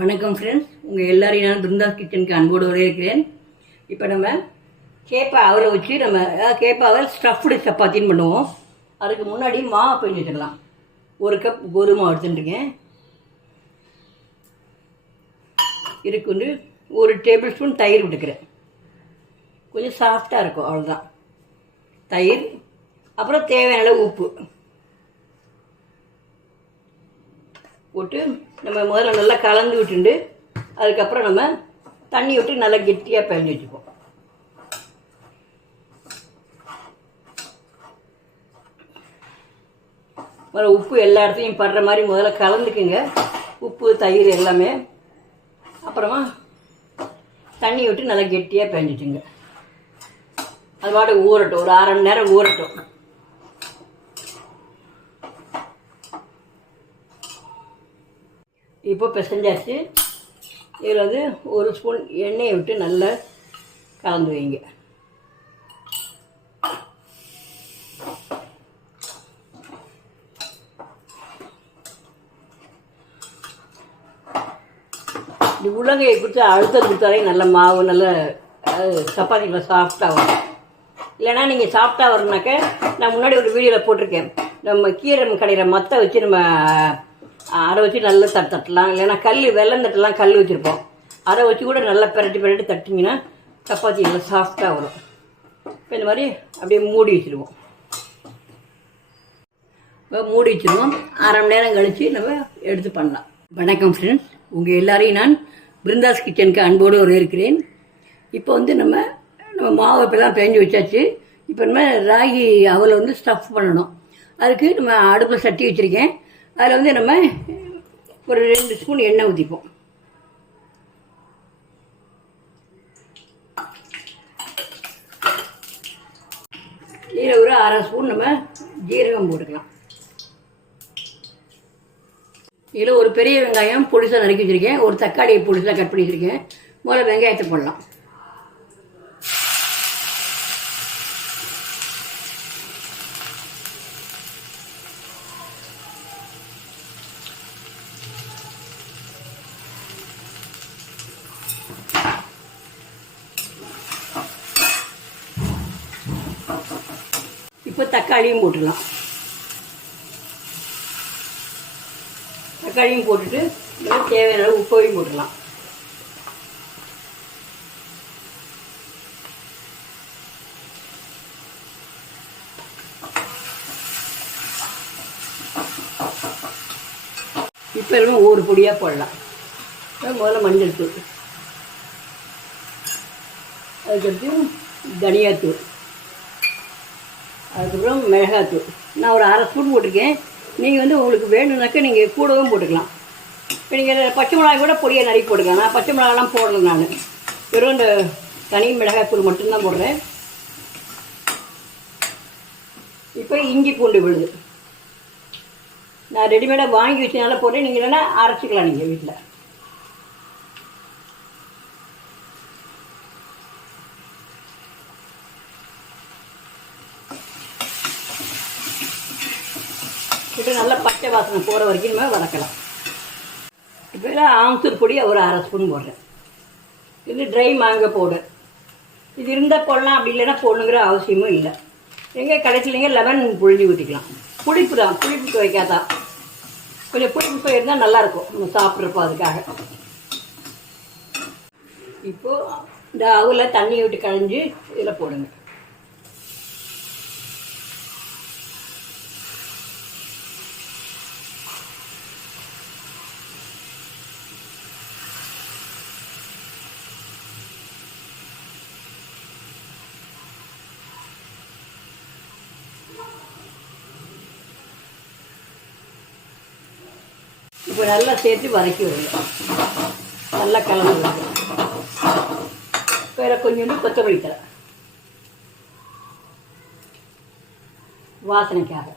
வணக்கம் ஃப்ரெண்ட்ஸ், உங்கள் எல்லாரையும் நான் பிருந்தாஸ் கிச்சனுக்கு அன்போடு வரவேற்கிறேன். இப்போ நம்ம கேப்பை அவலை வச்சு கேப்பை அவல் ஸ்டஃப்டு சப்பாத்தின்னு பண்ணுவோம். அதுக்கு முன்னாடி மாவு பிழிஞ்சு வச்சுக்கலாம். 1 கப் கோதுமை மாவு எடுத்துட்டுருக்கேன். இதுக்கு வந்து 1 டேபிள் ஸ்பூன் தயிர் விட்டுக்கிறேன். கொஞ்சம் சாஃப்டாக இருக்கும், அவ்வளோதான். தயிர், அப்புறம் தேவையான அளவு உப்பு போட்டு நம்ம முதல்ல நல்லா கலந்து விட்டுண்டு அதுக்கப்புறம் நம்ம தண்ணி விட்டு நல்லா கெட்டியாக பிழிஞ்சு வச்சுப்போம். முதல்ல உப்பு எல்லா இடத்துலையும் படுற மாதிரி முதல்ல கலந்துக்குங்க, உப்பு தயிர் எல்லாமே. அப்புறமா தண்ணி விட்டு நல்லா கெட்டியாக பிழிஞ்சிட்டுங்க. அது பாட்டு ஊறட்டும், ஒரு 1/2 மணி நேரம் ஊறட்டும். இப்போ பிசைஞ்சாச்சு. இதில் வந்து 1 ஸ்பூன் எண்ணெயை விட்டு நல்லா கலந்து வைங்க. இப்படி உள்ளங்கையை கொடுத்து அழுத்தம் கொடுத்தாலே நல்ல மாவு நல்ல சப்பாத்தியில் சாஃப்டாக வரும். இல்லைனா நீங்கள் சாஃப்டாக வரணுனாக்க நான் முன்னாடி ஒரு வீடியோவில் போட்டிருக்கேன். நம்ம கீரை கடையிற மற்ற வச்சு நம்ம அதை வச்சு நல்லா தட்டலாம். இல்லைன்னா வெல்லம் தட்டலாம், கல் வச்சுருப்போம். அதை வச்சு கூட நல்லா பிரட்டி தட்டிங்கன்னா சப்பாத்தி நல்லா சாஃப்டாக வரும். இப்போ இந்த மாதிரி அப்படியே மூடி வச்சுருவோம். மூடி வச்சுருவோம். 1/2 மணி நேரம் கழித்து நம்ம எடுத்து பண்ணலாம். வணக்கம் ஃப்ரெண்ட்ஸ், உங்கள் எல்லாரையும் நான் பிருந்தாஸ் கிச்சனுக்கு அன்போடு வரவேற்கிறேன். இப்போ வந்து நம்ம மாவு இப்போலாம் பிழிஞ்சு வச்சாச்சு. இப்போ நம்ம ராகி அவலை வந்து ஸ்டஃப் பண்ணணும். அதுக்கு நம்ம அடுப்பில் சட்டி வச்சுருக்கேன். அதில் வந்து நம்ம ஒரு 2 ஸ்பூன் எண்ணெய் ஊற்றிப்போம். இதில் ஒரு 1/2 ஸ்பூன் நம்ம ஜீரகம் போட்டுக்கலாம். இதில் ஒரு பெரிய வெங்காயம் பொடிசாக நறுக்கி வச்சுருக்கேன். ஒரு தக்காளியை பொடிசாக கட் பண்ணி வச்சுருக்கேன். முதல்ல வெங்காயத்தை போடலாம். இப்போ தக்காளியும் போட்டுடலாம். தக்காளியும் போட்டுட்டு தேவையான அளவு உப்பையும் போட்டுடலாம். இப்போ எல்லாம் ஒவ்வொரு பொடியாக போடலாம். முதல்ல மஞ்சள் தூள், அதுக்கடுத்து தனியாத்தூள், அதுக்கப்புறம் மிளகாத்தூள். நான் ஒரு 1/2 ஸ்பூன் போட்டிருக்கேன். நீங்கள் வந்து உங்களுக்கு வேணும்னாக்கா நீங்கள் கூடவும் போட்டுக்கலாம். இப்போ நீங்கள் பச்சை மிளகாய் கூட பொடியை நறுக்கி போட்டுக்கலாம். நான் பச்சை மிளகாலாம் போடல, நான் வெறும் இந்த தனி மிளகாத்தூள் மட்டும்தான் போடுறேன். இப்போ இஞ்சி பூண்டு விழுது நான் ரெடிமேடாக வாங்கி வச்சனால போடுறேன். நீங்கள் இல்லைன்னா அரைச்சிக்கலாம் நீங்கள் வீட்டில். இப்போ நல்லா பச்சை வாசனை போகிற வரைக்கும் நம்ம வதக்கலாம். இப்போ ஆம்சூர் பொடி ஒரு 1/2 ஸ்பூன் போடுறேன். இது ட்ரை மாங்காய் பவுடர். இது இருந்தால் போடலாம், அப்படி இல்லைன்னா போடணுங்கிற அவசியமும் இல்லை. எங்கே கடைசியிலேங்க லெமன் புழிஞ்சு ஊற்றிக்கலாம். புளிப்பு தான், புளிப்பு துவைக்காதான். கொஞ்சம் புளிப்பு சுவை இருந்தால் நல்லாயிருக்கும் நம்ம சாப்பிட்றப்போ. அதுக்காக இப்போது இந்த அவலை தண்ணியை விட்டு கழிஞ்சு இதில் போடுங்க. இப்போ நல்லா சேர்த்து வதக்கி விடுங்க. நல்லா கலந்து விடுங்க. இப்போ கொஞ்சோண்டு கொத்தமல்லி தழை வாசனைக்காக.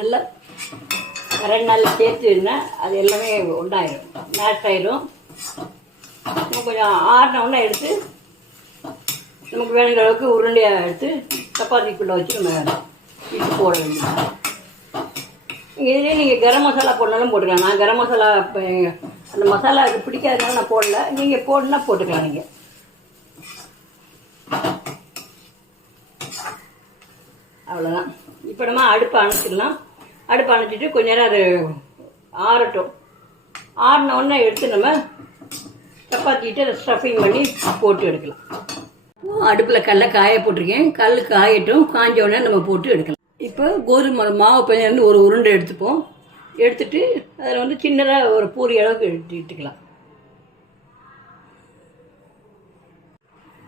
நல்லா 2 நாள் சேர்த்துன்னா அது எல்லாமே ஒன்றாயிரும், மேஷ் ஆயிரும். நம்ம கொஞ்சம் ஆறினவுடனே எடுத்து நமக்கு வேணுங்கிற அளவுக்கு உருண்டையாக எடுத்து சப்பாத்திக்குள்ளே வச்சு நம்ம இட்டு போட வேண்டியது. இதுலேயே நீங்கள் கரம் மசாலா போடனாலும் போட்டுக்கலாம். நான் கரம் மசாலா அந்த மசாலா அது பிடிக்காதனால நான் போடல. நீங்கள் போடணுன்னா போட்டுக்கலாம். நீங்கள் அவ்வளோதான். இப்போ நம்ம அடுப்பை அணைச்சிடலாம். அடுப்பை அணைச்சிட்டு கொஞ்ச நேரம் அது ஆறட்டும். ஆறினவுடனே எடுத்து நம்ம சப்பாத்திட்டு அதை ஸ்டஃபிங் பண்ணி போட்டு எடுக்கலாம். அடுப்பில் கல்லை காய போட்டிருக்கேன். கல் காயட்டும். காஞ்ச உடனே நம்ம போட்டு எடுக்கலாம். இப்போ கோதுமை மாவு பையன் ஒரு உருண்டை எடுத்துப்போம். எடுத்துட்டு அதில் சின்னதாக ஒரு பூரி அளவுக்கு இட்டுக்கலாம்.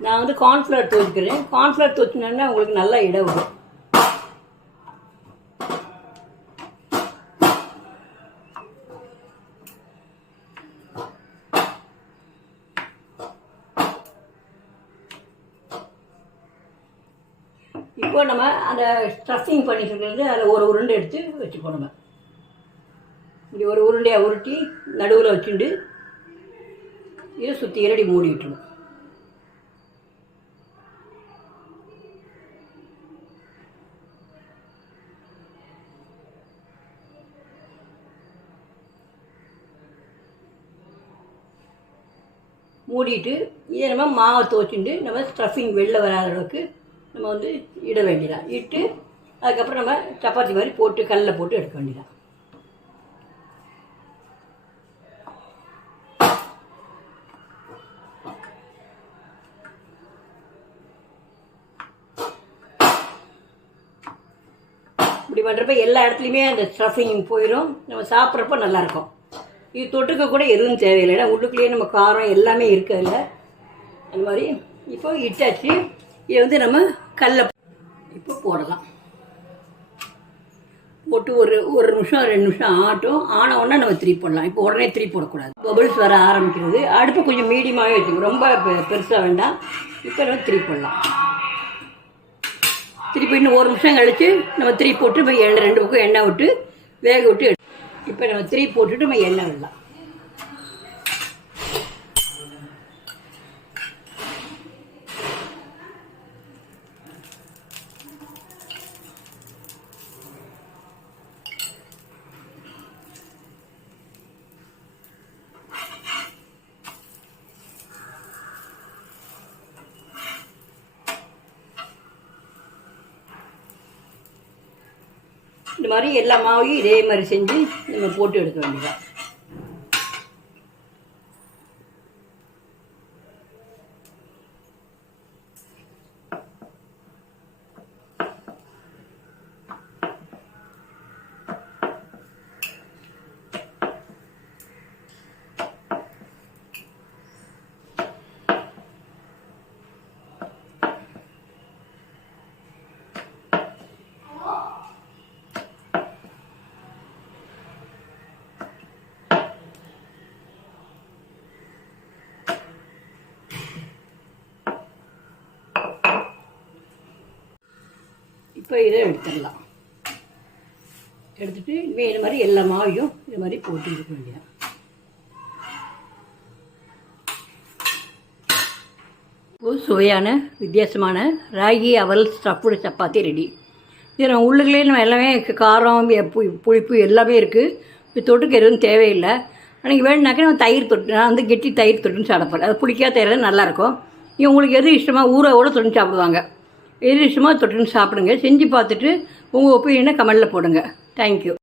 நான் கார்ன்ஃப்ளவர் துவைக்கிறேன். கார்ன்ஃப்ளவர் துவைச்சினோன்னா உங்களுக்கு நல்லா இடம் வரும். இப்போ நம்ம அந்த ஸ்டஃபிங் பண்ணிட்டு இருக்கிறது அதில் ஒரு உருண்டை எடுத்து வச்சுப்போம். நம்ம இப்படி ஒரு உருண்டையாக உருட்டி நடுவில் வச்சுட்டு இதை சுற்றி இரடி மூடி விட்டுணும். மூடிட்டு இதை நம்ம மாவை துவச்சிட்டு நம்ம ஸ்டஃபிங் வெளில வராத அளவுக்கு நம்ம இட வேண்டியதான். இட்டு அதுக்கப்புறம் நம்ம சப்பாத்தி மாதிரி போட்டு கல்லில் போட்டு எடுக்க வேண்டியதான். இப்படி பண்ணுறப்ப எல்லா இடத்துலையுமே அந்த ஸ்டஃபிங் போயிடும். நம்ம சாப்பிட்றப்ப நல்லாயிருக்கும். இது தொட்டுக்க கூட எதுவும் தேவையில்லை. ஏன்னா உள்ளுக்குள்ளேயே நம்ம காரம் எல்லாமே இருக்கிறதில்ல. அந்த மாதிரி இப்போ இட்டாச்சு. இதை நம்ம கல்லை இப்போ போடலாம். போட்டு ஒரு நிமிஷம் 2 நிமிஷம் ஆட்டும். ஆன உடனே நம்ம திருப்பி போடலாம். இப்போ உடனே திருப்பி போடக்கூடாது. பபிள்ஸ் வர ஆரம்பிக்கிறது. அடுப்பு கொஞ்சம் மீடியமாகவே வச்சுக்கணும். ரொம்ப பெருசாக வேண்டாம். இப்போ நம்ம திருப்பி போடலாம். திருப்பி இன்னும் 1 நிமிஷம் கழித்து நம்ம திருப்பி போட்டு இப்போ 2 பக்கம் எண்ணெய் விட்டு வேக விட்டு இப்போ நம்ம திருப்பி போட்டுட்டு நம்ம எண்ணெய் விடலாம். இந்த மாதிரி எல்லா மாவையும் இதே மாதிரி செஞ்சு நம்ம போட்டு எடுக்க வேண்டியதான். இப்போ இதை எடுத்துடலாம். எடுத்துட்டு இது மாதிரி எல்லா மாவையும் இது மாதிரி போட்டு இருக்க வேண்டியதான். சுவையான வித்தியாசமான ராகி அவல் ஸ்டஃப்டு சப்பாத்தி ரெடி. இது நம்ம உள்ளுக்குள்ளே நம்ம எல்லாமே காரம் புளிப்பு எல்லாமே இருக்குது. இது தொட்டுக்கு எதுவும் தேவையில்லை. அன்றைக்கி வேணுனாக்கா நம்ம தயிர் தொட்டு நான் கெட்டி தயிர் தொட்டுன்னு சாப்பிட்றேன். அது புளிக்காத தயிர் நல்லாயிருக்கும். உங்களுக்கு எது இஷ்டமாக ஊரோட தொட்டு சாப்பிடுவாங்க. எது இஷ்டமாக தொட்டுன்னு சாப்பிடுங்க. செஞ்சு பார்த்துட்டு உங்கள் ஒப்பீனியனை கமெண்டில் போடுங்க. தேங்க்யூ.